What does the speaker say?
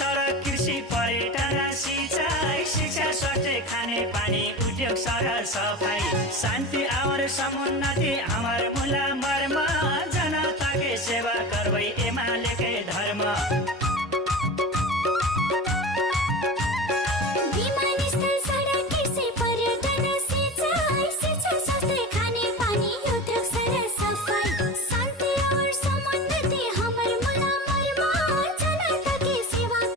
सडक कृषि पर्यटन सिंचाई शिक्षा स्वास्थ्य खाने पानी उद्योग सडक सफाई शान्ति और समुन्नति हमर मूल मर्म जनता के सेवा करबै एमालेकै